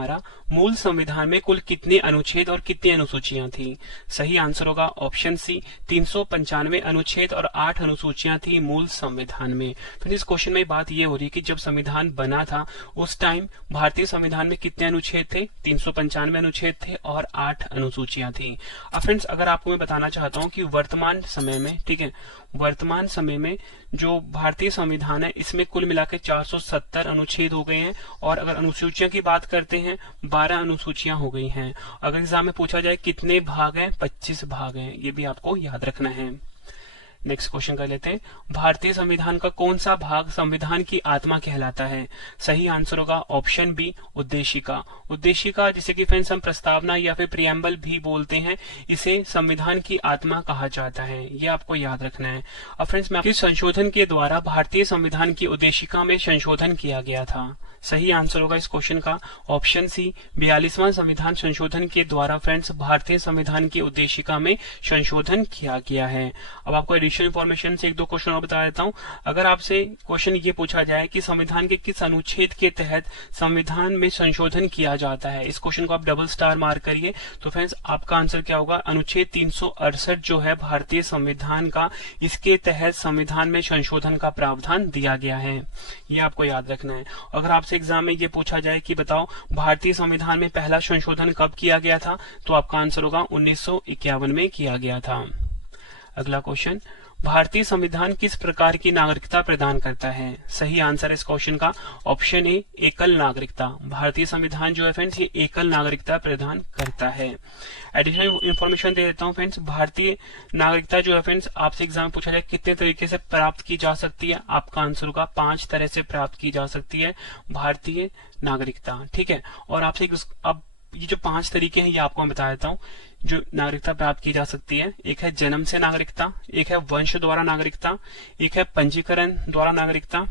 हमारा मूल संविधान में कुल कितने अनुच्छेद और कितनी अनुसूचियां थी? सही आंसर होगा ऑप्शन सी, 395 अनुच्छेद और 8 अनुसूचियां थी मूल संविधान में। फिर इस क्वेश्चन में बात ये हो रही है कि जब संविधान बना था उस टाइम भारतीय संविधान में कितने अनुच्छेद थे? 395 अनुच्छेद थे और 8 अनुसूचियां थी। अब फ्रेंड्स, अगर आपको मैं बताना चाहता हूं कि वर्तमान समय में, ठीक है, वर्तमान समय में जो भारतीय संविधान है इसमें कुल मिलाकर 470 अनुच्छेद हो गए हैं और अगर अनुसूचियां की बात करते हैं 12 अनुसूचियां हो गई हैं। अगर एग्जाम में पूछा जाए कितने भाग हैं, 25 भाग हैं, ये भी आपको याद रखना है। नेक्स्ट क्वेश्चन कर लेते हैं, भारतीय संविधान का कौन सा भाग संविधान की आत्मा कहलाता है? सही आंसर होगा ऑप्शन बी, उद्देशिका। उद्देशिका जिसे कि फ्रेंड्स हम प्रस्तावना या फिर प्रियम्बल भी बोलते हैं, इसे संविधान की आत्मा कहा जाता है, ये आपको याद रखना है। अब फ्रेंड्स, मैं इस संशोधन के द्वारा भारतीय संविधान की उद्देशिका में संशोधन किया गया था। सही आंसर होगा इस क्वेश्चन का ऑप्शन सी, 42वां संविधान संशोधन के द्वारा फ्रेंड्स भारतीय संविधान की उद्देशिका में संशोधन किया गया है। अब आपको एडिशनल इंफॉर्मेशन से एक दो क्वेश्चन और बता देता हूं। अगर आपसे क्वेश्चन ये पूछा जाए कि संविधान के किस अनुच्छेद के तहत संविधान में संशोधन किया जाता है, इस क्वेश्चन को आप डबल स्टार मार्क करिए, तो फ्रेंड्स आपका आंसर क्या होगा? अनुच्छेद 368 जो है भारतीय संविधान का, इसके तहत संविधान में संशोधन का प्रावधान दिया गया है, ये आपको याद रखना है। अगर आपसे एग्जाम में ये पूछा जाए कि बताओ भारतीय संविधान में पहला संशोधन कब किया गया था, तो आपका आंसर होगा 1951 में किया गया था। अगला क्वेश्चन, भारतीय संविधान किस प्रकार की नागरिकता प्रदान करता है? सही आंसर है इस क्वेश्चन का ऑप्शन ए, एकल नागरिकता। भारतीय संविधान जो है फ्रेंड्स ये एकल नागरिकता प्रदान करता है। एडिशनल इंफॉर्मेशन दे देता हूं फ्रेंड्स, भारतीय नागरिकता जो है फ्रेंड्स आपसे एग्जाम में पूछा जाए कितने तरीके से प्राप्त की जा सकती है, आपका आंसर होगा 5 तरह से प्राप्त की जा सकती है भारतीय नागरिकता, ठीक है। और आपसे अब ये जो 5 तरीके हैं ये आपको मैं बता देता हूँ जो नागरिकता प्राप्त की जा सकती है। एक है जन्म से नागरिकता, एक है वंश द्वारा नागरिकता, एक है पंजीकरण द्वारा नागरिकता,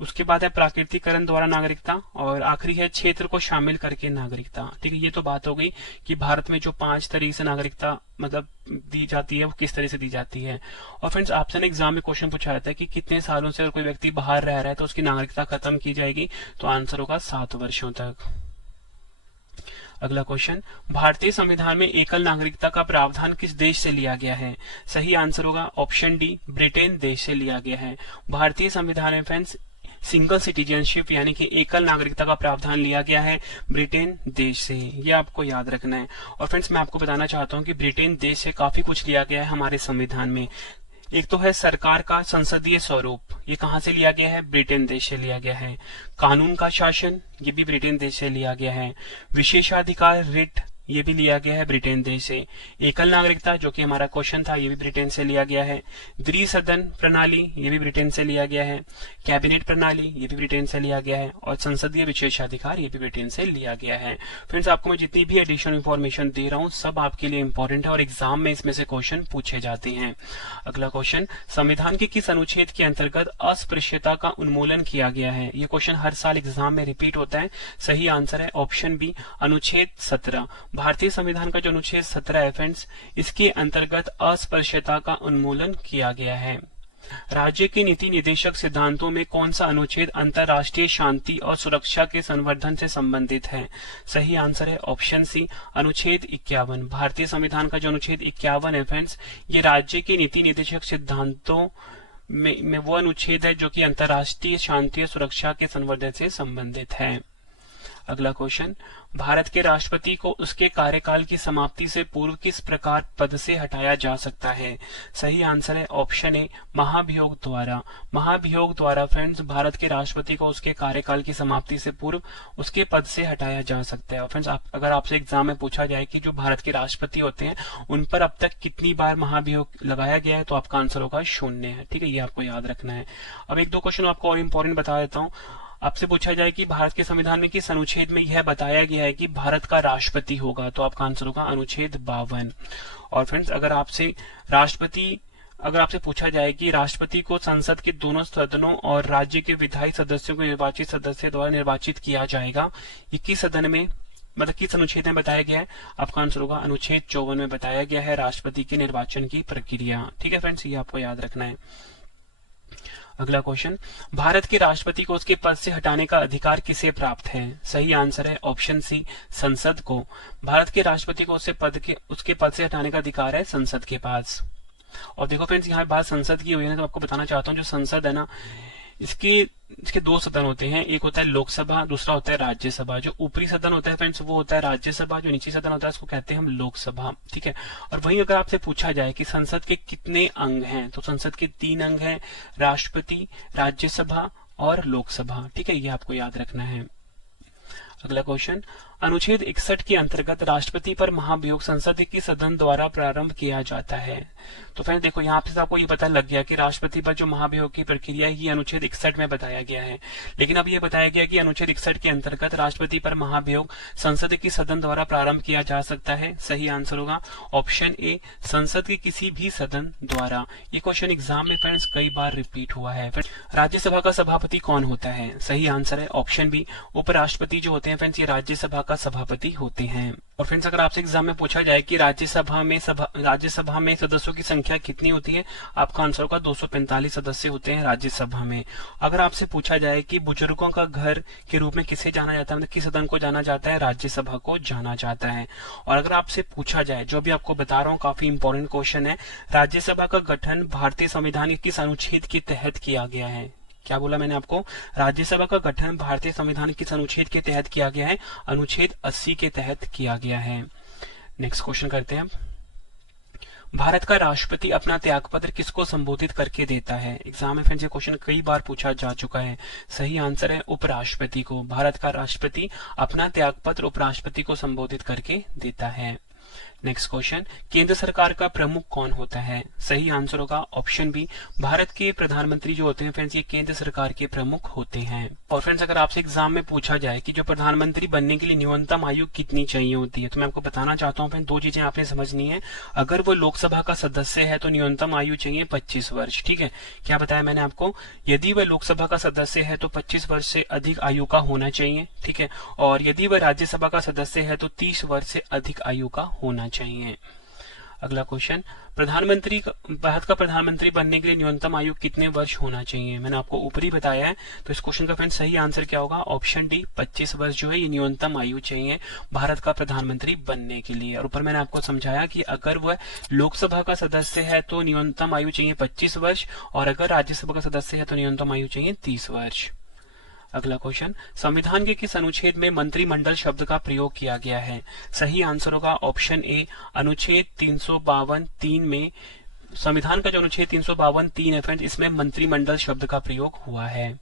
उसके बाद है प्राकृतिकरण द्वारा नागरिकता और आखिरी है क्षेत्र को शामिल करके नागरिकता, ठीक है। ये तो बात हो गई कि भारत में जो 5 तरीके से नागरिकता मतलब दी जाती है वो किस तरह से दी जाती है। और फ्रेंड्स आपसे ना एग्जाम में क्वेश्चन पूछा जाता है कि कितने सालों से अगर कोई व्यक्ति बाहर रह रहा है तो उसकी नागरिकता खत्म की जाएगी, तो आंसर होगा 7 वर्षों तक। अगला क्वेश्चन, भारतीय संविधान में एकल नागरिकता का प्रावधान किस देश से लिया गया है? सही आंसर होगा ऑप्शन डी, ब्रिटेन देश से लिया गया है। भारतीय संविधान में फ्रेंड्स सिंगल सिटीजनशिप यानी कि एकल नागरिकता का प्रावधान लिया गया है ब्रिटेन देश से, ये आपको याद रखना है। और फ्रेंड्स मैं आपको बताना चाहता हूँ कि ब्रिटेन देश से काफी कुछ लिया गया है हमारे संविधान में। एक तो है सरकार का संसदीय स्वरूप, ये कहां से लिया गया है? ब्रिटेन देश से लिया गया है। कानून का शासन, ये भी ब्रिटेन देश से लिया गया है। विशेषाधिकार रिट, ये भी लिया गया है ब्रिटेन देश से। एकल नागरिकता जो कि हमारा क्वेश्चन था, ये भी ब्रिटेन से लिया गया है। द्विसदन प्रणाली, ये भी ब्रिटेन से लिया गया है। कैबिनेट प्रणाली, ये भी ब्रिटेन से लिया गया है। और संसदीय विशेषाधिकार, ये भी ब्रिटेन से लिया गया है। फ्रेंड्स आपको मैं जितनी भी एडिशनल इंफॉर्मेशन दे रहा हूँ सब आपके लिए इंपॉर्टेंट है और एग्जाम में इसमें से क्वेश्चन पूछे जाते हैं। अगला क्वेश्चन, संविधान के किस अनुच्छेद के अंतर्गत अस्पृश्यता का उन्मूलन किया गया है? ये क्वेश्चन हर साल एग्जाम में रिपीट होता है। सही आंसर है ऑप्शन बी, अनुच्छेद 17। भारतीय संविधान का जो अनुच्छेद 17 है फ्रेंड्स, इसके अंतर्गत अस्पृश्यता का उन्मूलन किया गया है। राज्य के नीति निदेशक सिद्धांतों में कौन सा अनुच्छेद अंतर्राष्ट्रीय शांति और सुरक्षा के संवर्धन से संबंधित है? सही आंसर है ऑप्शन सी, अनुच्छेद 51। भारतीय संविधान का जो अनुच्छेद 51 है फ्रेंड्स, ये राज्य के नीति निदेशक सिद्धांतों में वो अनुच्छेद है जो कि अंतर्राष्ट्रीय शांति और सुरक्षा के संवर्धन से संबंधित है। अगला क्वेश्चन, भारत के राष्ट्रपति को उसके कार्यकाल की समाप्ति से पूर्व किस प्रकार पद से हटाया जा सकता है? सही आंसर है ऑप्शन ए, महाभियोग द्वारा। महाभियोग द्वारा फ्रेंड्स भारत के राष्ट्रपति को उसके कार्यकाल की समाप्ति से पूर्व उसके पद से हटाया जा सकता है। और फ्रेंड्स अगर आपसे एग्जाम में पूछा जाए कि जो भारत के राष्ट्रपति होते हैं उन पर अब तक कितनी बार महाभियोग लगाया गया है, तो आपका आंसर होगा 0 है, ठीक है, ये आपको याद रखना है। अब एक दो क्वेश्चन आपको और इंपॉर्टेंट बता देता हूँ। आपसे पूछा जाए कि भारत के संविधान में किस अनुच्छेद में यह बताया गया है कि भारत का राष्ट्रपति होगा, तो आपका आंसर होगा अनुच्छेद 52। और फ्रेंड्स अगर आपसे पूछा जाए कि राष्ट्रपति को संसद के दोनों सदनों और राज्य के विधायी सदस्यों को निर्वाचित सदस्य द्वारा निर्वाचित किया जाएगा, ये किस सदन में मतलब किस अनुच्छेद में बताया गया है? आपका आंसर होगा अनुच्छेद 54 में बताया गया है राष्ट्रपति के निर्वाचन की प्रक्रिया, ठीक है फ्रेंड्स, ये आपको याद रखना है। अगला क्वेश्चन, भारत के राष्ट्रपति को उसके पद से हटाने का अधिकार किसे प्राप्त है? सही आंसर है ऑप्शन सी, संसद को। भारत के राष्ट्रपति को उसके पद से हटाने का अधिकार है संसद के पास। और देखो फ्रेंड्स, यहाँ बात संसद की हुई है, तो आपको बताना चाहता हूँ जो संसद है ना, इसके दो सदन होते हैं, एक होता है लोकसभा, दूसरा होता है राज्यसभा। जो ऊपरी सदन होता है फ्रेंड्स वो होता है राज्यसभा, जो नीचे सदन होता है उसको कहते हैं हम लोकसभा, ठीक है। और वहीं अगर आपसे पूछा जाए कि संसद के कितने अंग हैं, तो संसद के 3 अंग हैं, राष्ट्रपति, राज्यसभा और लोकसभा, ठीक है, ये आपको याद रखना है। अगला क्वेश्चन, अनुच्छेद 61 के अंतर्गत राष्ट्रपति पर महाभियोग संसद के सदन द्वारा प्रारंभ किया जाता है। तो फ्रेंड्स देखो, यहाँ पे आपको ये पता लग गया कि राष्ट्रपति पर जो महाभियोग की प्रक्रिया है ये अनुच्छेद 61 में बताया गया है। लेकिन अब ये बताया गया कि अनुच्छेद 61 के अंतर्गत राष्ट्रपति पर महाभियोग संसद के सदन द्वारा प्रारंभ किया जा सकता है। सही आंसर होगा ऑप्शन ए, संसद के किसी भी सदन द्वारा। ये क्वेश्चन एग्जाम में फ्रेंड्स कई बार रिपीट हुआ है। राज्यसभा का सभापति कौन होता है? सही आंसर है ऑप्शन बी, उपराष्ट्रपति जो होते हैं फ्रेंड्स ये राज्यसभा का सभापति होते हैं। और फ्रेंड्स अगर आपसे एग्जाम में पूछा जाए कि राज्यसभा में सदस्यों की संख्या कितनी होती है, आपका आंसर होगा 245 सदस्य होते हैं राज्यसभा में। अगर आपसे पूछा जाए कि बुजुर्गों का घर के रूप में किसे जाना जाता है, मतलब किस सदन को जाना जाता है, राज्यसभा को जाना जाता है। और अगर आपसे पूछा जाए, जो भी आपको बता रहा हूँ काफी इंपॉर्टेंट क्वेश्चन है, राज्यसभा का गठन भारतीय संविधान के किस अनुच्छेद के तहत किया गया है? क्या बोला मैंने आपको? राज्यसभा का गठन भारतीय संविधान किस अनुच्छेद के तहत किया गया है? अनुच्छेद 80 के तहत किया गया है। नेक्स्ट क्वेश्चन करते हैं। भारत का राष्ट्रपति अपना त्यागपत्र किसको संबोधित करके देता है? एग्जाम में फ्रेंड्स ये क्वेश्चन कई बार पूछा जा चुका है। सही आंसर है उपराष्ट्रपति को। भारत का राष्ट्रपति अपना त्यागपत्र उपराष्ट्रपति को संबोधित करके देता है। नेक्स्ट क्वेश्चन, केंद्र सरकार का प्रमुख कौन होता है? सही आंसर होगा ऑप्शन बी, भारत के प्रधानमंत्री जो होते हैं फ्रेंड्स ये केंद्र सरकार के प्रमुख होते हैं। और फ्रेंड्स अगर आपसे एग्जाम में पूछा जाए कि जो प्रधानमंत्री बनने के लिए न्यूनतम आयु कितनी चाहिए होती है, तो मैं आपको बताना चाहता हूँ फ्रेंड्स 2 चीजें आपने समझनी है। अगर वो लोकसभा का सदस्य है तो न्यूनतम आयु चाहिए 25 वर्ष, ठीक है। क्या बताया मैंने आपको? यदि वह लोकसभा का सदस्य है तो 25 वर्ष से अधिक आयु का होना चाहिए, ठीक है। और यदि वह राज्यसभा का सदस्य है तो 30 वर्ष से अधिक आयु का होना चाहिए। अगला क्वेश्चन, भारत का प्रधानमंत्री बनने के लिए न्यूनतम आयु कितने वर्ष होना चाहिए? मैंने आपको ऊपर ही बताया है। तो इस क्वेश्चन का फ्रेंड सही आंसर क्या होगा? ऑप्शन डी, 25 वर्ष जो है ये न्यूनतम आयु चाहिए भारत का प्रधानमंत्री बनने के लिए। और ऊपर मैंने आपको समझाया कि अगर वह लोकसभा का सदस्य है तो न्यूनतम आयु चाहिए 25 वर्ष, और अगर राज्यसभा का सदस्य है तो न्यूनतम आयु चाहिए 30 वर्ष। अगला क्वेश्चन, संविधान के किस अनुच्छेद में मंत्रिमंडल शब्द का प्रयोग किया गया है? सही आंसर होगा ऑप्शन ए, अनुच्छेद 352(3) में। संविधान का जो अनुच्छेद 352(3) है फ्रेंड्स इसमें मंत्रिमंडल शब्द का प्रयोग हुआ है।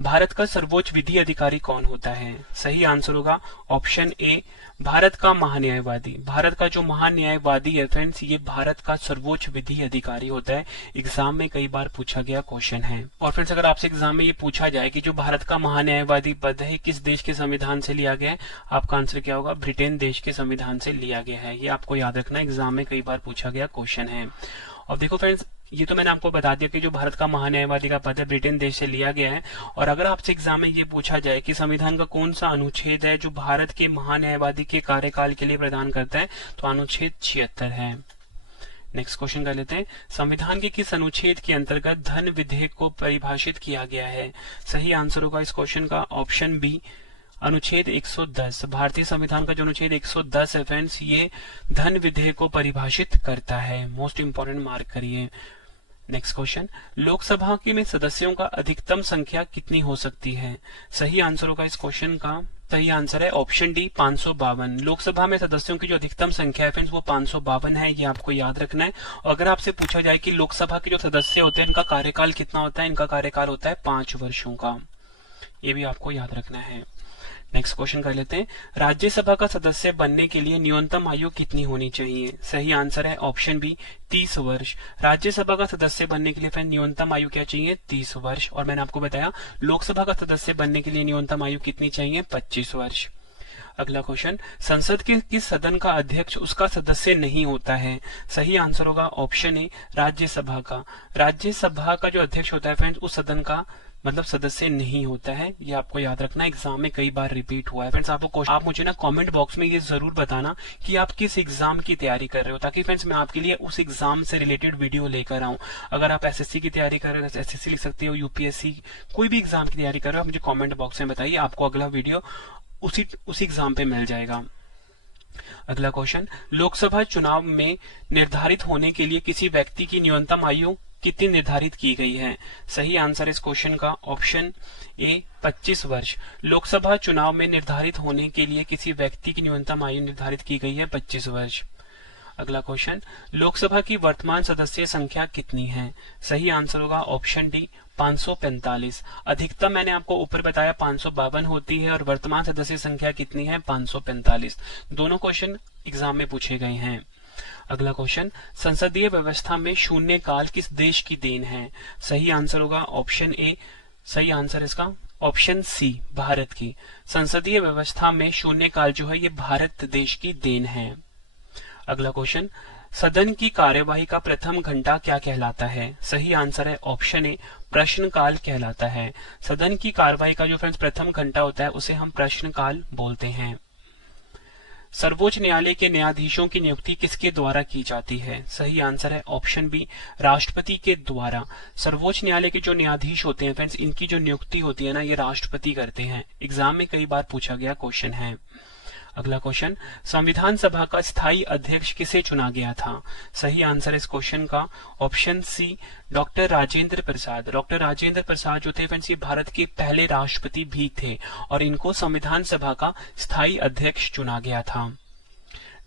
भारत का सर्वोच्च विधि अधिकारी कौन होता है? सही आंसर होगा ऑप्शन ए, भारत का महान्यायवादी। भारत का जो महान्यायवादी है फ्रेंड्स ये भारत का सर्वोच्च विधि अधिकारी होता है। एग्जाम में कई बार पूछा गया क्वेश्चन है। और फ्रेंड्स अगर आपसे एग्जाम में ये पूछा जाए कि जो भारत का महान्यायवादी पद है किस देश के संविधान से लिया गया है, आपका आंसर क्या होगा? ब्रिटेन देश के संविधान से लिया गया है। ये आपको याद रखना, एग्जाम में कई बार पूछा गया क्वेश्चन है। और देखो फ्रेंड्स ये तो मैंने आपको बता दिया कि जो भारत का महान्यायवादी का पद है ब्रिटेन देश से लिया गया है। और अगर आपसे एग्जाम में ये पूछा जाए कि संविधान का कौन सा अनुच्छेद है जो भारत के महान्यायवादी के कार्यकाल के लिए प्रदान करता है, तो अनुच्छेद 76 है। नेक्स्ट क्वेश्चन कर लेते हैं, संविधान के किस अनुच्छेद के अंतर्गत धन विधेयक को परिभाषित किया गया है? सही आंसर होगा इस क्वेश्चन का ऑप्शन बी, अनुच्छेद 110। भारतीय संविधान का जो अनुच्छेद 110 है फ्रेंड्स ये धन विधेयक को परिभाषित करता है। मोस्ट इंपोर्टेंट मार्क करिए। नेक्स्ट क्वेश्चन, लोकसभा के में सदस्यों का अधिकतम संख्या कितनी हो सकती है? सही आंसर होगा इस क्वेश्चन का, सही आंसर है ऑप्शन डी, 552। लोकसभा में सदस्यों की जो अधिकतम संख्या है फ्रेंड्स वो 552 है, ये आपको याद रखना है। और अगर आपसे पूछा जाए कि लोकसभा के जो सदस्य होते हैं इनका कार्यकाल कितना होता है, इनका कार्यकाल होता है 5 वर्षों का, ये भी आपको याद रखना है। नेक्स्ट क्वेश्चन कर लेते हैं, राज्यसभा का सदस्य बनने के लिए न्यूनतम आयु कितनी होनी चाहिए? सही आंसर है ऑप्शन बी, 30 वर्ष। राज्यसभा का सदस्य बनने के लिए फिर न्यूनतम आयु क्या चाहिए? 30 वर्ष। और मैंने आपको बताया लोकसभा का सदस्य बनने के लिए न्यूनतम आयु कितनी चाहिए? 25 वर्ष। अगला क्वेश्चन, संसद के किस सदन का अध्यक्ष उसका सदस्य नहीं होता है? सही आंसर होगा ऑप्शन ए, राज्यसभा का। राज्यसभा का जो अध्यक्ष होता है फ्रेंड्स उस सदन का मतलब सदस्य नहीं होता है। ये आपको याद रखना, एग्जाम में कई बार रिपीट हुआ है। फ्रेंड्स आप मुझे ना कमेंट बॉक्स में ये जरूर बताना कि आप किस एग्जाम की तैयारी कर रहे हो, ताकि फ्रेंड्स मैं आपके लिए उस एग्जाम से रिलेटेड वीडियो लेकर आऊं। अगर आप एसएससी की तैयारी कर रहे हो, एसएससी लिख सकते हो, यूपीएससी कोई भी एग्जाम की तैयारी कर रहे हो, आप मुझे कॉमेंट बॉक्स में बताइए, आपको अगला वीडियो उसी एग्जाम पे मिल जाएगा। अगला क्वेश्चन, लोकसभा चुनाव में निर्धारित होने के लिए किसी व्यक्ति की न्यूनतम आयु कितनी निर्धारित की गई है? सही आंसर इस क्वेश्चन का ऑप्शन ए 25 वर्ष। लोकसभा चुनाव में निर्धारित होने के लिए किसी व्यक्ति की न्यूनतम आयु निर्धारित की गई है 25 वर्ष। अगला क्वेश्चन, लोकसभा की वर्तमान सदस्य संख्या कितनी है? सही आंसर होगा ऑप्शन डी 545। अधिकतम मैंने आपको ऊपर बताया 552 होती है और वर्तमान सदस्य संख्या कितनी है? 545। दोनों क्वेश्चन एग्जाम में पूछे गए हैं। अगला क्वेश्चन, संसदीय व्यवस्था में शून्यकाल किस देश की देन है? सही आंसर होगा ऑप्शन ए, सही आंसर इसका ऑप्शन सी, भारत की। संसदीय व्यवस्था में शून्यकाल जो है ये भारत देश की देन है। अगला क्वेश्चन, सदन की कार्यवाही का प्रथम घंटा क्या कहलाता है? सही आंसर है ऑप्शन ए, प्रश्नकाल कहलाता है। सदन की कार्यवाही का जो फ्रेंड्स प्रथम घंटा होता है उसे हम प्रश्नकाल बोलते हैं। सर्वोच्च न्यायालय के न्यायाधीशों की नियुक्ति किसके द्वारा की जाती है? सही आंसर है ऑप्शन बी, राष्ट्रपति के द्वारा। सर्वोच्च न्यायालय के जो न्यायाधीश होते हैं फ्रेंड्स, इनकी जो नियुक्ति होती है ना, ये राष्ट्रपति करते हैं। एग्जाम में कई बार पूछा गया क्वेश्चन है। अगला क्वेश्चन, संविधान सभा का स्थायी अध्यक्ष किसे चुना गया था? सही आंसर इस क्वेश्चन का option C, doctor Rajendra Prasad. Doctor Rajendra Prasad जो थे फ्रेंड्स, ये भारत के पहले राष्ट्रपति भी थे और इनको संविधान सभा का स्थायी अध्यक्ष चुना गया था।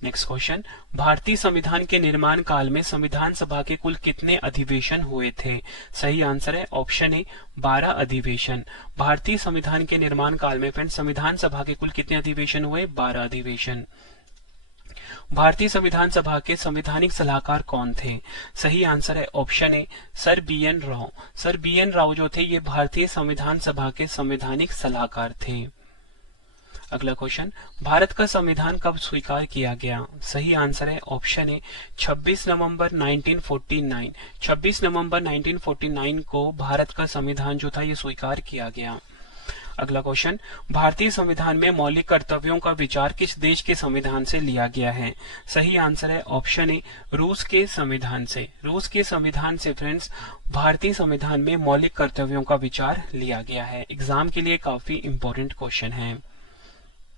नेक्स्ट क्वेश्चन, भारतीय संविधान के निर्माण काल में संविधान सभा के कुल कितने अधिवेशन हुए थे? सही आंसर है ऑप्शन ए, 12 अधिवेशन। भारतीय संविधान के निर्माण काल में फ्रेंड्स संविधान सभा के कुल कितने अधिवेशन हुए? 12 अधिवेशन। भारतीय संविधान सभा के संवैधानिक सलाहकार कौन थे? सही आंसर है option A, sir BN Rao. Sir BN Rao जो थे ये भारतीय संविधान सभा के संवैधानिक सलाहकार थे। अगला क्वेश्चन, भारत का संविधान कब स्वीकार किया गया? सही आंसर है ऑप्शन ए, 26 नवंबर 1949। 26 नवंबर 1949 को भारत का संविधान जो था ये स्वीकार किया गया। अगला क्वेश्चन, भारतीय संविधान में मौलिक कर्तव्यों का विचार किस देश के संविधान से लिया गया है? सही आंसर है ऑप्शन ए, रूस के संविधान से। रूस के संविधान से फ्रेंड्स भारतीय संविधान में मौलिक कर्तव्यों का विचार लिया गया है। एग्जाम के लिए काफी इंपॉर्टेंट क्वेश्चन है।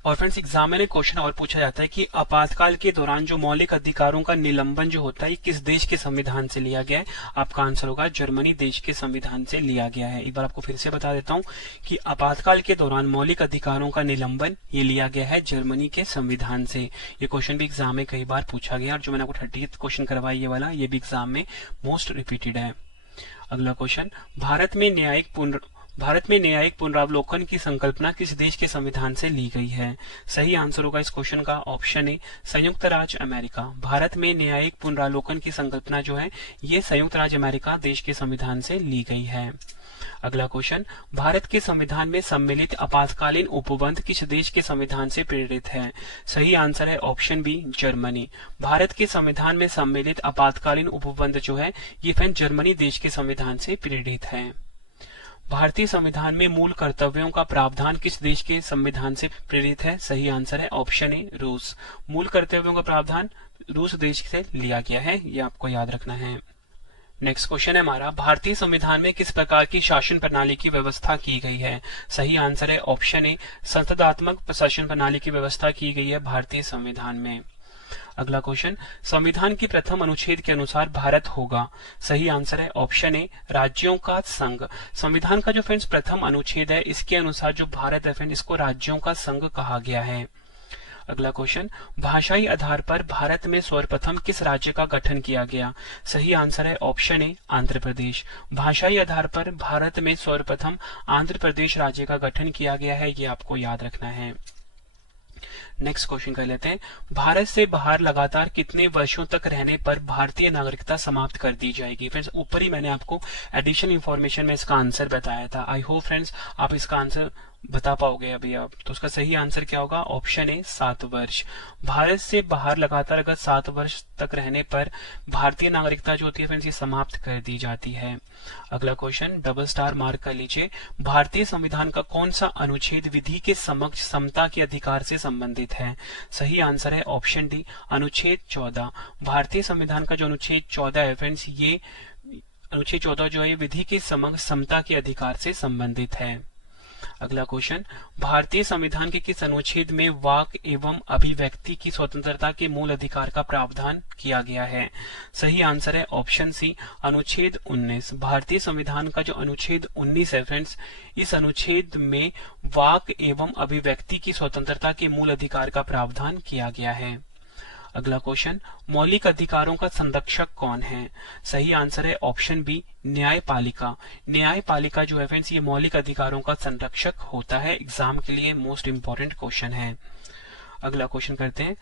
और फ्रेंड्स एग्जाम में क्वेश्चन और पूछा जाता है कि आपातकाल के दौरान जो मौलिक अधिकारों का निलंबन जो होता है किस देश के संविधान से लिया गया है? आपका आंसर होगा जर्मनी देश के संविधान से लिया गया है। एक बार आपको फिर से बता देता हूं कि आपातकाल के दौरान मौलिक अधिकारों का निलंबन ये लिया गया है जर्मनी के संविधान से। ये क्वेश्चन भी एग्जाम में कई बार पूछा गया और जो मैंने आपको 30th क्वेश्चन करवाया ये वाला, ये भी एग्जाम में मोस्ट रिपीटेड है। अगला क्वेश्चन, भारत में न्यायिक पुनरावलोकन की संकल्पना किस देश के संविधान से ली गई है? सही आंसर होगा इस क्वेश्चन का ऑप्शन ए, संयुक्त राज्य अमेरिका। भारत में न्यायिक पुनरावलोकन की संकल्पना जो है ये संयुक्त राज्य अमेरिका देश के संविधान से ली गई है। अगला क्वेश्चन, भारत के संविधान में सम्मिलित आपातकालीन उपबंध किस देश के संविधान से प्रेरित है? सही आंसर है ऑप्शन बी, जर्मनी। भारत के संविधान में सम्मिलित आपातकालीन उपबंध जो है ये फ्रेंड जर्मनी देश के संविधान से प्रेरित है। भारतीय संविधान में मूल कर्तव्यों का प्रावधान किस देश के संविधान से प्रेरित है? सही आंसर है ऑप्शन ए, रूस। मूल कर्तव्यों का प्रावधान रूस देश से लिया गया है, ये आपको याद रखना है। नेक्स्ट क्वेश्चन है हमारा, भारतीय संविधान में किस प्रकार की शासन प्रणाली की व्यवस्था की गई है? सही आंसर है ऑप्शन ए, संसदात्मक शासन प्रणाली की व्यवस्था की गई है भारतीय संविधान में। अगला क्वेश्चन, संविधान के प्रथम अनुच्छेद के अनुसार भारत होगा। सही आंसर है ऑप्शन ए, राज्यों का संघ। संविधान का जो फ्रेंड्स प्रथम अनुच्छेद है इसके अनुसार जो भारत है फ्रेंड इसको राज्यों का संघ कहा गया है। अगला क्वेश्चन, भाषाई आधार पर भारत में सर्वप्रथम किस राज्य का गठन किया गया? सही आंसर है ऑप्शन ए, आंध्र प्रदेश। भाषाई आधार पर भारत में सर्वप्रथम आंध्र प्रदेश राज्य का गठन किया गया है, ये आपको याद रखना है। नेक्स्ट क्वेश्चन कर लेते हैं, भारत से बाहर लगातार कितने वर्षों तक रहने पर भारतीय नागरिकता समाप्त कर दी जाएगी? फ्रेंड्स ऊपर ही मैंने आपको एडिशनल इंफॉर्मेशन में इसका आंसर बताया था। आई होप फ्रेंड्स आप इसका आंसर बता पाओगे अभी आप? तो उसका सही आंसर क्या होगा? ऑप्शन ए 7 वर्ष। भारत से बाहर लगातार अगर 7 वर्ष तक रहने पर भारतीय नागरिकता जो होती है फ्रेंड्स ये समाप्त कर दी जाती है। अगला क्वेश्चन डबल स्टार मार्क कर लीजिए। भारतीय संविधान का कौन सा अनुच्छेद विधि के समक्ष समता के अधिकार से संबंधित है? सही आंसर है ऑप्शन डी अनुच्छेद 14। भारतीय संविधान का जो अनुच्छेद 14 है फ्रेंड्स ये अनुच्छेद 14 जो है ये विधि के समक्ष समता के अधिकार से संबंधित है। अगला क्वेश्चन भारतीय संविधान के किस अनुच्छेद में वाक एवं अभिव्यक्ति की स्वतंत्रता के मूल अधिकार का प्रावधान किया गया है? सही आंसर है ऑप्शन सी अनुच्छेद 19। भारतीय संविधान का जो अनुच्छेद 19 है फ्रेंड्स इस अनुच्छेद में वाक एवं अभिव्यक्ति की स्वतंत्रता के मूल अधिकार का प्रावधान किया गया है। अगला क्वेश्चन मौलिक अधिकारों का संरक्षक कौन है? सही आंसर है ऑप्शन बी न्यायपालिका। न्यायपालिका जो है फ्रेंड्स ये मौलिक अधिकारों का संरक्षक होता है। एग्जाम के लिए मोस्ट इंपॉर्टेंट क्वेश्चन है। अगला क्वेश्चन करते हैं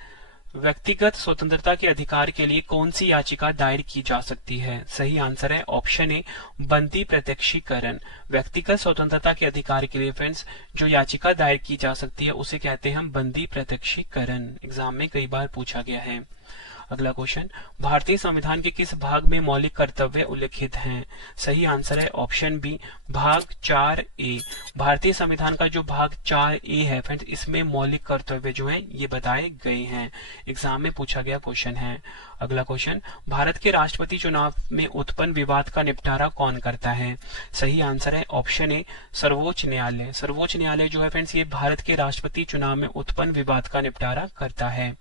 व्यक्तिगत स्वतंत्रता के अधिकार के लिए कौन सी याचिका दायर की जा सकती है? सही आंसर है ऑप्शन ए बंदी प्रत्यक्षीकरण। व्यक्तिगत स्वतंत्रता के अधिकार के लिए फ्रेंड्स जो याचिका दायर की जा सकती है उसे कहते हैं हम बंदी प्रत्यक्षीकरण। एग्जाम में कई बार पूछा गया है। अगला क्वेश्चन भारतीय संविधान के किस भाग में मौलिक कर्तव्य उल्लिखित हैं? सही आंसर है ऑप्शन बी भाग 4A। भारतीय संविधान का जो भाग 4A है फ्रेंड्स इसमें मौलिक कर्तव्य जो हैं ये बताए गए हैं। एग्जाम में पूछा गया क्वेश्चन है। अगला क्वेश्चन भारत के राष्ट्रपति चुनाव में उत्पन्न विवाद का निपटारा कौन करता है? सही आंसर है ऑप्शन ए सर्वोच्च न्यायालय। सर्वोच्च न्यायालय जो है फ्रेंड्स ये भारत के राष्ट्रपति चुनाव में उत्पन्न विवाद का निपटारा करता है।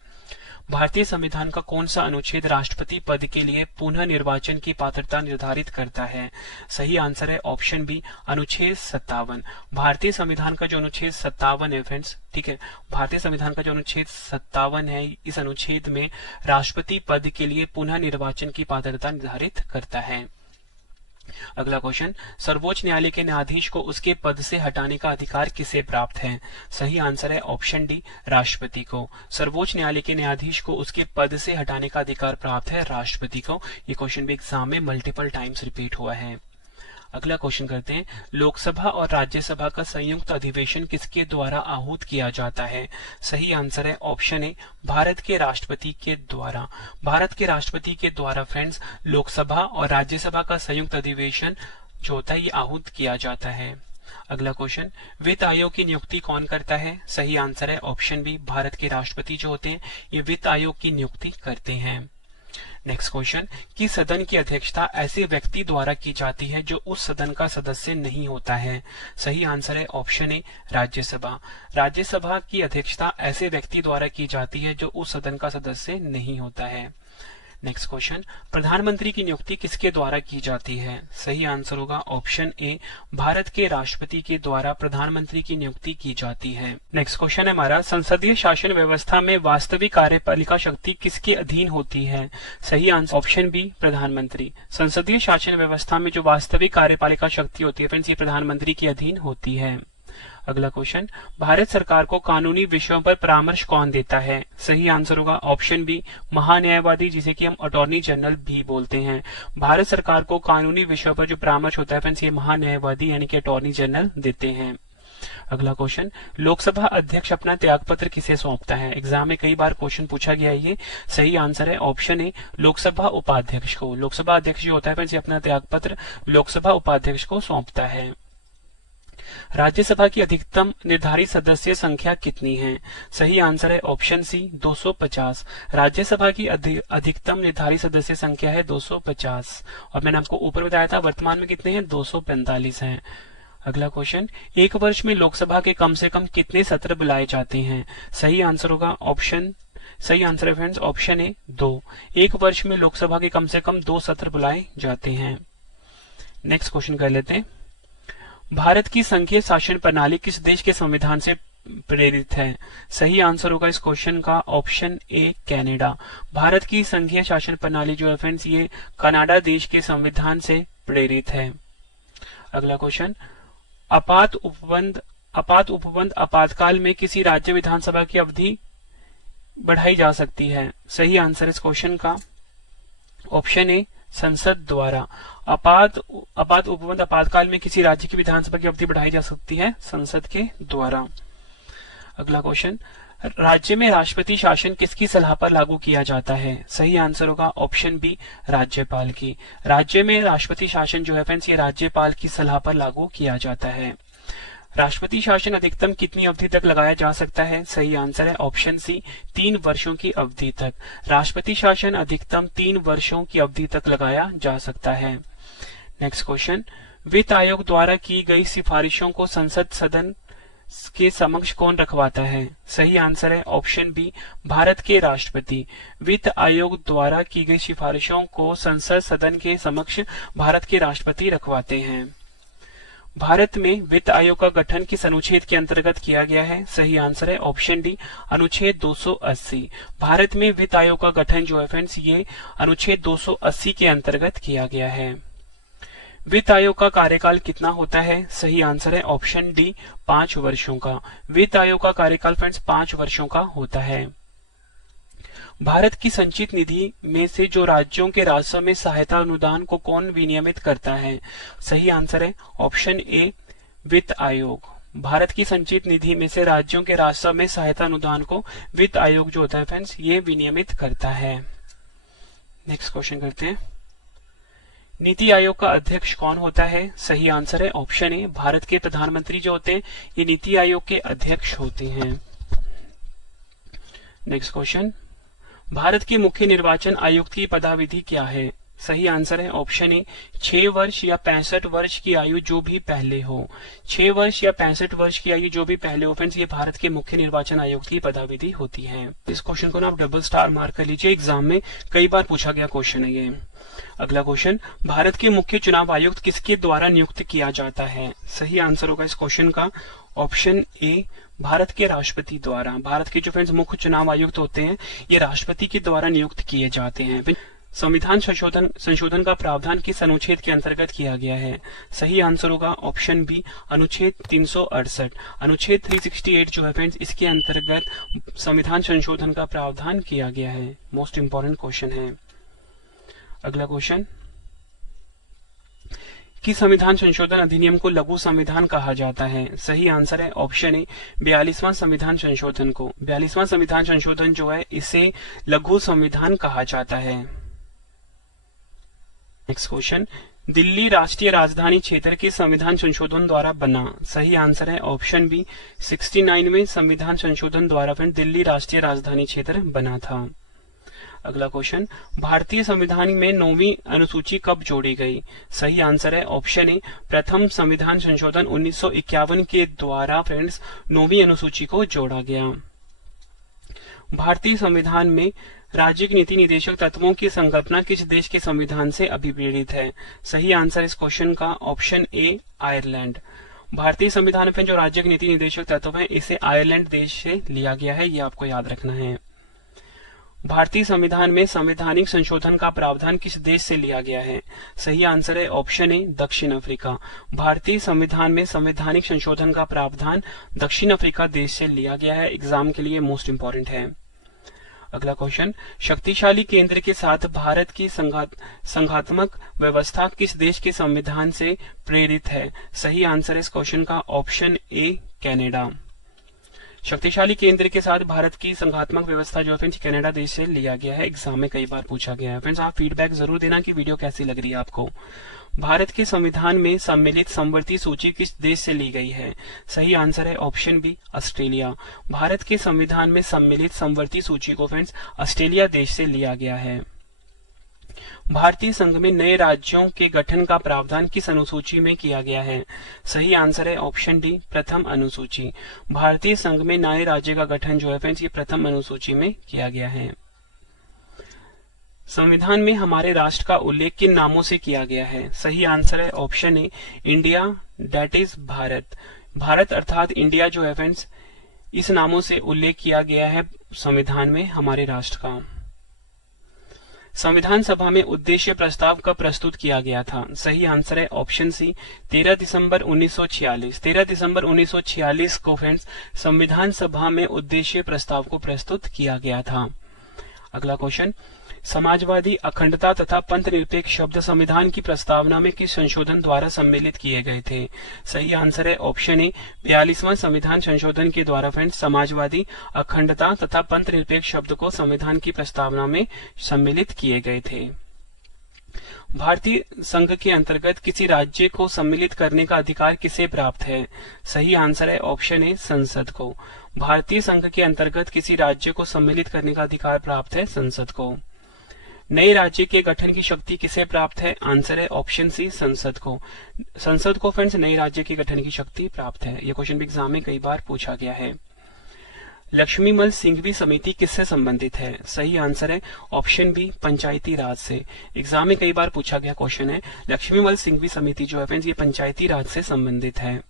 भारतीय संविधान का कौन सा अनुच्छेद राष्ट्रपति पद के लिए पुनः निर्वाचन की पात्रता निर्धारित करता है? सही आंसर है ऑप्शन बी अनुच्छेद 57। भारतीय संविधान का जो अनुच्छेद 57 है फ्रेंड्स ठीक है भारतीय संविधान का जो अनुच्छेद 57 है इस अनुच्छेद में राष्ट्रपति पद के लिए पुनः निर्वाचन की पात्रता निर्धारित करता है। अगला क्वेश्चन सर्वोच्च न्यायालय के न्यायाधीश को उसके पद से हटाने का अधिकार किसे प्राप्त है? सही आंसर है ऑप्शन डी राष्ट्रपति को। सर्वोच्च न्यायालय के न्यायाधीश को उसके पद से हटाने का अधिकार प्राप्त है राष्ट्रपति को। ये क्वेश्चन भी एग्जाम में मल्टीपल टाइम्स रिपीट हुआ है। अगला क्वेश्चन करते हैं लोकसभा और राज्यसभा का संयुक्त अधिवेशन किसके द्वारा आहूत किया जाता है? सही आंसर है ऑप्शन ए भारत के राष्ट्रपति के द्वारा। भारत के राष्ट्रपति के द्वारा फ्रेंड्स लोकसभा और राज्यसभा का संयुक्त अधिवेशन जो होता है ये आहूत किया जाता है। अगला क्वेश्चन वित्त आयोग की नियुक्ति कौन करता है? सही आंसर है ऑप्शन बी भारत के राष्ट्रपति जो होते हैं ये वित्त आयोग की नियुक्ति करते हैं। नेक्स्ट क्वेश्चन कि सदन की अध्यक्षता ऐसे व्यक्ति द्वारा की जाती है जो उस सदन का सदस्य नहीं होता है? सही आंसर है ऑप्शन ए राज्यसभा। राज्यसभा की अध्यक्षता ऐसे व्यक्ति द्वारा की जाती है जो उस सदन का सदस्य नहीं होता है। नेक्स्ट क्वेश्चन प्रधानमंत्री की नियुक्ति किसके द्वारा की जाती है? सही आंसर होगा ऑप्शन ए भारत के राष्ट्रपति के द्वारा प्रधानमंत्री की नियुक्ति की जाती है। नेक्स्ट क्वेश्चन है हमारा संसदीय शासन व्यवस्था में वास्तविक कार्यपालिका शक्ति किसके अधीन होती है? सही आंसर ऑप्शन बी प्रधानमंत्री। संसदीय शासन व्यवस्था में जो वास्तविक कार्यपालिका शक्ति होती है फ्रेंड्स ये प्रधानमंत्री के अधीन होती है। अगला क्वेश्चन भारत सरकार को कानूनी विषयों पर परामर्श कौन देता है? सही आंसर होगा ऑप्शन बी महान्यायवादी जिसे कि हम अटॉर्नी जनरल भी बोलते हैं। भारत सरकार को कानूनी विषयों पर जो परामर्श होता है फ्रेंड्स ये महान्यायवादी यानी कि अटॉर्नी जनरल देते हैं। अगला क्वेश्चन लोकसभा अध्यक्ष अपना त्यागपत्र किसे सौंपता है? एग्जाम में कई बार क्वेश्चन पूछा गया है ये। सही आंसर है ऑप्शन ए लोकसभा उपाध्यक्ष को। लोकसभा अध्यक्ष जो होता है फ्रेंड्स ये अपना त्यागपत्र लोकसभा उपाध्यक्ष को सौंपता है। राज्यसभा की अधिकतम निर्धारित सदस्य संख्या कितनी है? सही आंसर है ऑप्शन सी 250। राज्यसभा की अधिकतम निर्धारित सदस्य संख्या है 250 और मैंने आपको ऊपर बताया था वर्तमान में कितने हैं 245 हैं। अगला क्वेश्चन एक वर्ष में लोकसभा के कम से कम कितने सत्र बुलाए जाते हैं? सही आंसर होगा सही आंसर है फ्रेंड्स ऑप्शन ए 2। एक वर्ष में लोकसभा के कम से कम 2 सत्र बुलाए जाते हैं। नेक्स्ट क्वेश्चन कर लेते हैं भारत की संघीय शासन प्रणाली किस देश के संविधान से प्रेरित है? सही आंसर होगा इस क्वेश्चन का ऑप्शन ए कनाडा। भारत की संघीय शासन प्रणाली जो है फ्रेंड्स ये कनाडा देश के संविधान से प्रेरित है। अगला क्वेश्चन आपात उपबंध आपातकाल में किसी राज्य विधानसभा की अवधि बढ़ाई जा सकती है? सही आंसर इस क्वेश्चन का ऑप्शन ए संसद द्वारा। उपबंध आपातकाल में किसी राज्य की विधानसभा की अवधि बढ़ाई जा सकती है संसद के द्वारा। अगला क्वेश्चन, राज्य में राष्ट्रपति शासन किसकी सलाह पर लागू किया जाता है? सही आंसर होगा ऑप्शन बी, राज्यपाल की। राज्य में राष्ट्रपति शासन जो है फ्रेंड्स, ये राज्यपाल की सलाह पर लागू किया जाता है। राष्ट्रपति शासन अधिकतम कितनी अवधि तक लगाया जा सकता है? सही आंसर है ऑप्शन सी, 3 वर्षों की अवधि तक। राष्ट्रपति शासन अधिकतम 3 वर्षों की अवधि तक लगाया जा सकता है। नेक्स्ट क्वेश्चन, वित्त आयोग द्वारा की गई सिफारिशों को संसद सदन के समक्ष कौन रखवाता है? सही आंसर है ऑप्शन बी, भारत के राष्ट्रपति। वित्त आयोग द्वारा की गई सिफारिशों को संसद सदन के समक्ष भारत के राष्ट्रपति रखवाते हैं। भारत में वित्त आयोग का गठन किस अनुच्छेद के अंतर्गत किया गया है? सही आंसर है ऑप्शन डी, अनुच्छेद 280। भारत में वित्त आयोग का गठन जो है फ्रेंड्स, ये अनुच्छेद 280 के अंतर्गत किया गया है। वित्त आयोग का कार्यकाल कितना होता है? सही आंसर है ऑप्शन डी, 5 वर्षों का। वित्त आयोग का कार्यकाल फ्रेंड्स 5 वर्षों का होता है। भारत की संचित निधि में से जो राज्यों के राजस्व में सहायता अनुदान को कौन विनियमित करता है? सही आंसर है ऑप्शन ए, वित्त आयोग। भारत की संचित निधि में से राज्यों के राजस्व में सहायता अनुदान को वित्त आयोग जो होता है फ्रेंड्स, ये विनियमित करता है। नेक्स्ट क्वेश्चन करते हैं, नीति आयोग का अध्यक्ष कौन होता है? सही आंसर है ऑप्शन ए, भारत के प्रधानमंत्री जो होते हैं ये नीति आयोग के अध्यक्ष होते हैं। नेक्स्ट क्वेश्चन, भारत के मुख्य निर्वाचन आयुक्त की पदाविधि क्या है? सही आंसर है ऑप्शन ए, 6 वर्ष या 65 वर्ष की आयु जो भी पहले हो। 6 वर्ष या 65 वर्ष की आयु जो भी पहले हो फ्रेंड्स, ये भारत के मुख्य निर्वाचन आयुक्त की पदाविधि होती है। इस क्वेश्चन को ना आप डबल स्टार मार्क कर लीजिए, एग्जाम में कई बार पूछा गया क्वेश्चन है ये। अगला क्वेश्चन, भारत के मुख्य चुनाव आयुक्त किसके द्वारा नियुक्त किया जाता है? सही आंसर होगा इस क्वेश्चन का ऑप्शन ए, भारत के राष्ट्रपति द्वारा। भारत के जो फ्रेंड्स मुख्य चुनाव आयुक्त होते हैं ये राष्ट्रपति के द्वारा नियुक्त किए जाते हैं। संविधान संशोधन का प्रावधान किस अनुच्छेद के अंतर्गत किया गया है? सही आंसर होगा ऑप्शन बी, अनुच्छेद 368। अनुच्छेद 368 जो है फ्रेंड्स, इसके अंतर्गत संविधान संशोधन का प्रावधान किया गया है। मोस्ट इंपॉर्टेंट क्वेश्चन है। अगला क्वेश्चन, कि संविधान संशोधन अधिनियम को लघु संविधान कहा जाता है? सही आंसर है ऑप्शन ए, 42वां संविधान संशोधन को। 42वां संविधान संशोधन जो है इसे लघु संविधान कहा जाता है। नेक्स्ट क्वेश्चन, दिल्ली राष्ट्रीय राजधानी क्षेत्र के संविधान संशोधन द्वारा बना? सही आंसर है ऑप्शन बी, 69वें संविधान संशोधन द्वारा फिर दिल्ली राष्ट्रीय राजधानी क्षेत्र बना था। अगला क्वेश्चन, भारतीय संविधान में 9वीं अनुसूची कब जोड़ी गई? सही आंसर है ऑप्शन ए, प्रथम संविधान संशोधन 1951 के द्वारा फ्रेंड्स 9वीं अनुसूची को जोड़ा गया। भारतीय संविधान में राज्य के नीति निदेशक तत्वों की संकल्पना किस देश के संविधान से अभिप्रेरित है? सही आंसर इस क्वेश्चन का ऑप्शन ए, आयरलैंड। भारतीय संविधान में जो राज्य के नीति निदेशक तत्व है इसे आयरलैंड देश से लिया गया है, ये आपको याद रखना है। भारतीय संविधान में संवैधानिक संशोधन का प्रावधान किस देश से लिया गया है? सही आंसर है ऑप्शन ए, दक्षिण अफ्रीका। भारतीय संविधान में संवैधानिक संशोधन का प्रावधान दक्षिण अफ्रीका देश से लिया गया है। एग्जाम के लिए मोस्ट इंपॉर्टेंट है। अगला क्वेश्चन, शक्तिशाली केंद्र के साथ भारत की संघात्मक व्यवस्था किस देश के संविधान से प्रेरित है? सही आंसर है इस क्वेश्चन का ऑप्शन ए, कनाडा। शक्तिशाली केंद्र के साथ भारत की संघात्मक व्यवस्था जो है फ्रेंड्स कनाडा देश से लिया गया है। एग्जाम में कई बार पूछा गया है। फ्रेंड्स आप फीडबैक जरूर देना कि वीडियो कैसी लग रही है आपको। भारत के संविधान में सम्मिलित समवर्ती सूची किस देश से ली गई है? सही आंसर है ऑप्शन बी, ऑस्ट्रेलिया। भारत के संविधान में सम्मिलित समवर्ती सूची को फ्रेंड्स ऑस्ट्रेलिया देश से लिया गया है। भारतीय संघ में नए राज्यों के गठन का प्रावधान किस अनुसूची में किया गया है? सही आंसर है ऑप्शन डी, प्रथम अनुसूची। भारतीय संघ में नए राज्य का गठन जो है फ्रेंड्स ये प्रथम अनुसूची में किया गया है। संविधान में हमारे राष्ट्र का उल्लेख किन नामों से किया गया है? सही आंसर है option A, India, that is Bharat. Bharat अर्थात इंडिया जो है फ्रेंड्स इस नामों से उल्लेख किया गया है संविधान में हमारे राष्ट्र का। संविधान सभा में उद्देश्य प्रस्ताव कब प्रस्तुत किया गया था? सही आंसर है ऑप्शन सी, 13 दिसंबर 1946। 13 दिसंबर 1946 को फ्रेंड्स संविधान सभा में उद्देश्य प्रस्ताव को प्रस्तुत किया गया था। अगला क्वेश्चन, समाजवादी, अखंडता तथा पंथ निरपेक्ष शब्द संविधान की प्रस्तावना में किस संशोधन द्वारा सम्मिलित किए गए थे? सही आंसर है ऑप्शन ए 42वां संविधान संशोधन के द्वारा फ्रेंड्स समाजवादी, अखंडता तथा पंथ निरपेक्ष शब्द को संविधान की प्रस्तावना में सम्मिलित किए गए थे। भारतीय संघ के अंतर्गत किसी राज्य को सम्मिलित करने का अधिकार किसे प्राप्त है? सही आंसर है ऑप्शन ए संसद को। भारतीय संघ के अंतर्गत किसी राज्य को सम्मिलित करने का अधिकार प्राप्त है संसद को। नए राज्य के गठन की शक्ति किसे प्राप्त है? आंसर है ऑप्शन सी संसद को। संसद को फ्रेंड्स नए राज्य के गठन की शक्ति प्राप्त है। यह क्वेश्चन भी एग्जाम में कई बार पूछा गया है। लक्ष्मीमल सिंघवी समिति किससे संबंधित है? सही आंसर है ऑप्शन बी पंचायती राज से। एग्जाम में कई बार पूछा गया क्वेश्चन है। लक्ष्मीमल सिंघवी समिति जो है फ्रेंड्स ये पंचायती राज से संबंधित है।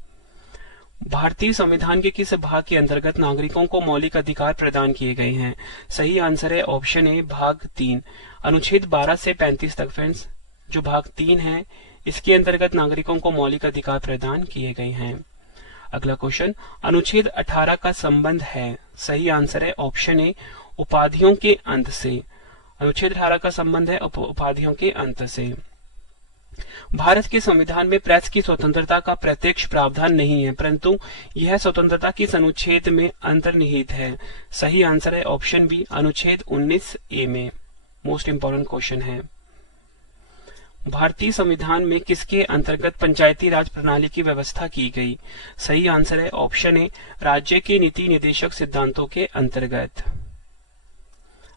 भारतीय संविधान के किस भाग के अंतर्गत नागरिकों को मौलिक अधिकार प्रदान किए गए हैं? सही आंसर है ऑप्शन ए भाग 3। अनुच्छेद 12 से 35 तक फ्रेंड्स जो भाग 3 है इसके अंतर्गत नागरिकों को मौलिक अधिकार प्रदान किए गए हैं। अगला क्वेश्चन, अनुच्छेद 18 का संबंध है? सही आंसर है ऑप्शन ए उपाधियों के अंत से। अनुच्छेद 18 का संबंध है उपाधियों के अंत से। भारत के संविधान में प्रेस की स्वतंत्रता का प्रत्यक्ष प्रावधान नहीं है, परंतु यह स्वतंत्रता किस अनुच्छेद में अंतर्निहित है? सही आंसर है ऑप्शन बी अनुच्छेद 19A में। मोस्ट इंपोर्टेंट क्वेश्चन है। भारतीय संविधान में किसके अंतर्गत पंचायती राज प्रणाली की व्यवस्था की गई? सही आंसर है ऑप्शन ए राज्य के नीति निर्देशक सिद्धांतों के अंतर्गत।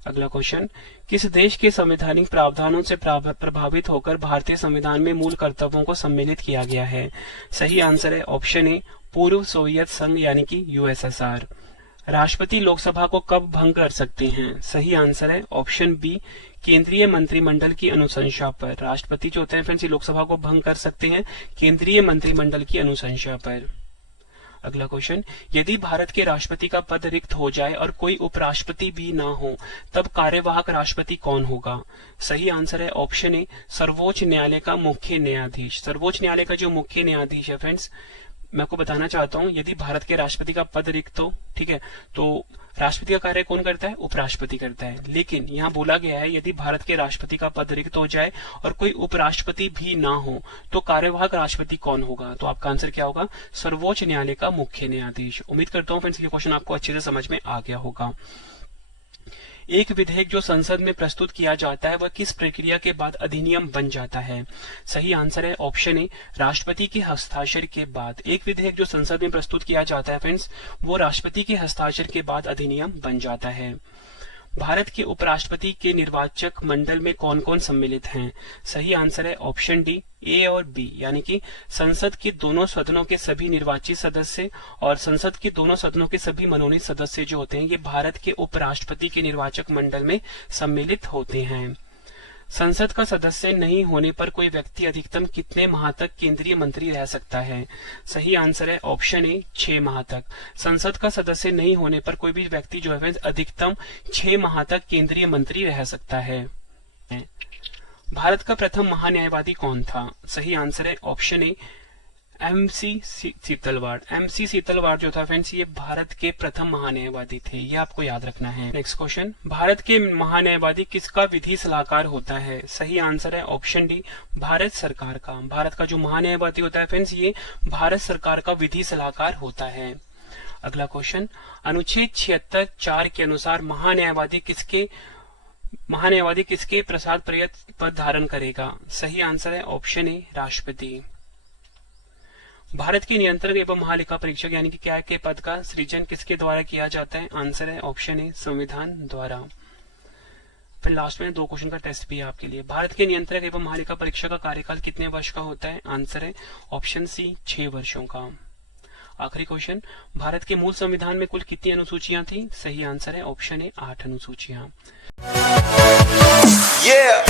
अगला क्वेश्चन, किस देश के संवैधानिक प्रावधानों से प्रभावित होकर भारतीय संविधान में मूल कर्तव्यों को सम्मिलित किया गया है? सही आंसर है ऑप्शन ए पूर्व सोवियत संघ यानी कि यूएसएसआर। राष्ट्रपति लोकसभा को कब भंग कर सकते हैं? सही आंसर है ऑप्शन बी केंद्रीय मंत्रिमंडल की अनुशंसा पर। राष्ट्रपति जो होते हैं फ्रेंड्स लोकसभा को भंग कर सकते हैं केंद्रीय मंत्रिमंडल की अनुशंसा पर। अगला क्वेश्चन, यदि भारत के राष्ट्रपति का पद रिक्त हो जाए और कोई उपराष्ट्रपति भी ना हो तब कार्यवाहक राष्ट्रपति कौन होगा? सही आंसर है ऑप्शन ए सर्वोच्च न्यायालय का मुख्य न्यायाधीश। सर्वोच्च न्यायालय का जो मुख्य न्यायाधीश है फ्रेंड्स मैं आपको बताना चाहता हूं यदि भारत के राष्ट्रपति का पद रिक्त हो, ठीक है, तो राष्ट्रपति का कार्य कौन करता है? उपराष्ट्रपति करता है। लेकिन यहाँ बोला गया है यदि भारत के राष्ट्रपति का पद रिक्त हो जाए और कोई उपराष्ट्रपति भी ना हो तो कार्यवाहक राष्ट्रपति कौन होगा? तो आपका आंसर क्या होगा? सर्वोच्च न्यायालय का मुख्य न्यायाधीश। उम्मीद करता हूँ फ्रेंड्स ये क्वेश्चन आपको अच्छे से समझ में आ गया होगा। एक विधेयक जो संसद में प्रस्तुत किया जाता है वह किस प्रक्रिया के बाद अधिनियम बन जाता है? सही आंसर है ऑप्शन ए राष्ट्रपति के हस्ताक्षर के बाद। एक विधेयक जो संसद में प्रस्तुत किया जाता है फ्रेंड्स वो राष्ट्रपति के हस्ताक्षर के बाद अधिनियम बन जाता है। भारत के उपराष्ट्रपति के निर्वाचक मंडल में कौन कौन सम्मिलित हैं? सही आंसर है ऑप्शन डी ए और बी यानी कि संसद के दोनों सदनों के सभी निर्वाचित सदस्य और संसद के दोनों सदनों के सभी मनोनीत सदस्य जो होते हैं ये भारत के उपराष्ट्रपति के निर्वाचक मंडल में सम्मिलित होते हैं। संसद का सदस्य नहीं होने पर कोई व्यक्ति अधिकतम कितने माह तक केंद्रीय मंत्री रह सकता है? सही आंसर है ऑप्शन ए 6 माह तक। संसद का सदस्य नहीं होने पर कोई भी व्यक्ति जो है अधिकतम 6 माह तक केंद्रीय मंत्री रह सकता है। भारत का प्रथम महान्यायवादी कौन था? सही आंसर है ऑप्शन ए MC सीतलवाड़ जो था फ्रेंड्स ये भारत के प्रथम महान्यायवादी थे। ये आपको याद रखना है। नेक्स्ट क्वेश्चन, भारत के महान्यायवादी किसका विधि सलाहकार होता है? सही आंसर है ऑप्शन डी भारत सरकार का। भारत का जो महान्यायवादी होता है फ्रेंड्स ये भारत सरकार का विधि सलाहकार होता है। अगला क्वेश्चन, अनुच्छेद 76(4) के अनुसार महान्यायवादी किसके प्रसाद पद धारण करेगा? सही आंसर है ऑप्शन ए राष्ट्रपति। भारत के नियंत्रक एवं महालेखा परीक्षक यानी कि क्या के पद का सृजन किसके द्वारा किया जाता है? आंसर है ऑप्शन ए संविधान द्वारा। फिर लास्ट में 2 क्वेश्चन का टेस्ट भी है आपके लिए। भारत के नियंत्रक एवं महालेखा परीक्षक का कार्यकाल कितने वर्ष का होता है? आंसर है ऑप्शन सी 6 वर्षों का। आखिरी क्वेश्चन, भारत के मूल संविधान में कुल कितनी अनुसूचियां थी? सही आंसर है ऑप्शन ए 8 अनुसूचियां। Yeah.